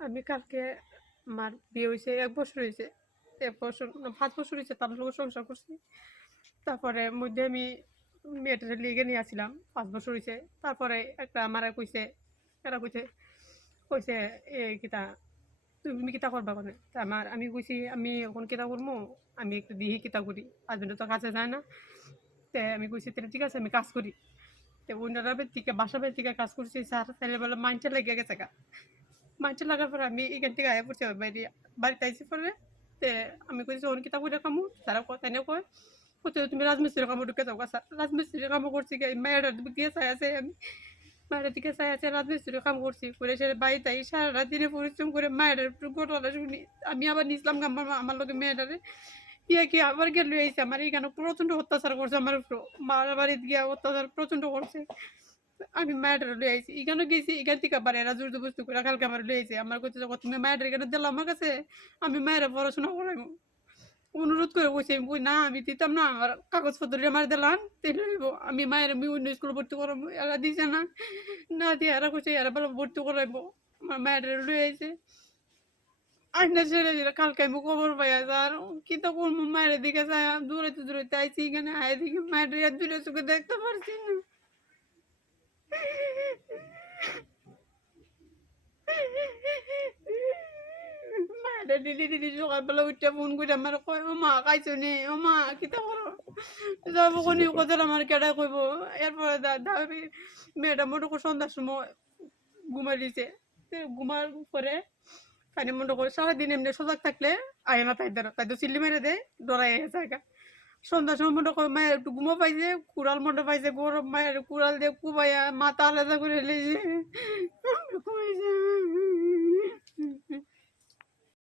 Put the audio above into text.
আমি কালকে আমার বিয়ে হয়েছে 1 বছর হয়েছে, 1 বছর না 5 বছর হয়েছে, তার লোক সংসার করছি। তারপরে মধ্যে আমি মেয়েটারে লিগে নিয়ে আসছিলাম, 5 বছর হয়েছে। তারপরে একটা আমার কইছে, এরা কইছে কইছে এ কিতা তুমি কিতা করবা কোনে, তা আমি কইছি আমি এখন কিতা করবো, আমি একটু দিহি কিতা করি, হাজবেন্ড তো কাছে যায় না। তে আমি কইছি তাহলে ঠিক আছে আমি কাজ করি। তো ওনারা থেকে বাসা বাড়ি থেকে কাজ করছি স্যার, তাহলে বলে মাইন্ডটা লেগে গেছে গা। মাইন্ডটা লাগার পরে আমি এখান থেকে আয়া পড়ছি বাইরে, বাড়িতে আইসি পরে। তে আমি কইছি অন কিতা করে কামু, তারা তাই না কয় কইতে তুমি রাজমিস্ত্রির কামো ঢুকে যাও স্যার। রাজমিস্ত্রির কামো করছি কি মায়ের দিকে চাই আছে, আমি মায়ের দিকে চাই আছে রাজমিস্ত্রির কাম করছি করে সে বাড়িতে আই সারা রাত দিনে পরিশ্রম করে মায়ের ঘটনা শুনি। আমি আবার নিসলাম আমার লোকে মেয়েটারে ইয়ে কি আবার গেল আইসে আমার এখানে প্রচন্ড অত্যাচার করছে আমার উপর, মার বাড়িতে গিয়া অত্যাচার প্রচন্ড করছে। আমি মায়ের লই আইছি, এখানে গেছি, এখান থেকে আবার এরা জোর জবরদস্তি করে কালকে আমার লই আইছে। আমার কইতে যখন তুমি মায়ের এখানে দিল আমার কাছে, আমি মায়ের পড়াশোনা করাইবো। অনুরোধ করে কইছি, আমি কই না আমি দিতাম না, আমার কাগজপত্র আমার দিলাম তাইলে হইব। আমি মায়ের আমি অন্য স্কুলে ভর্তি করাবো, এরা দিছে না, না দিয়ে এরা কইছে এরা বলে ভর্তি করাইবো। আমার মায়ের লই আইছে আইনা ছেড়ে দিল। কালকে আমি খবর পাই আর কিতা করবো, মায়ের দিকে চাই দূরাইতে দূরাইতে আইছি, এখানে আয় দিকে মায়ের দুটো চোখে দেখতে পারছি না। মায়েরা দিদি দিদি সকালবেলা উঠে ফোন করে আমার কয় ও মা খাইছো নি, ও মা কিতা করো যাব কোনি কথা আমার কেডা কইব। এরপরে দাবি মেয়েটা মোটামুটি সন্ধ্যার সময় ঘুমাই দিছে। ঘুমার পরে পানি মন্ড করে সারাদিন এমনি সজাগ থাকলে আয় না তাই তো চিল্লি মেরে দেয়, ডরাই জায়গা। সন্ধ্যার সময় মনে করে মায়ের একটু ঘুমো পাইছে, কুড়াল মন্ড পাইছে, গরম মায়ের কুড়াল দিয়ে কুবাইয়া মাথা আলাদা করে লেছে।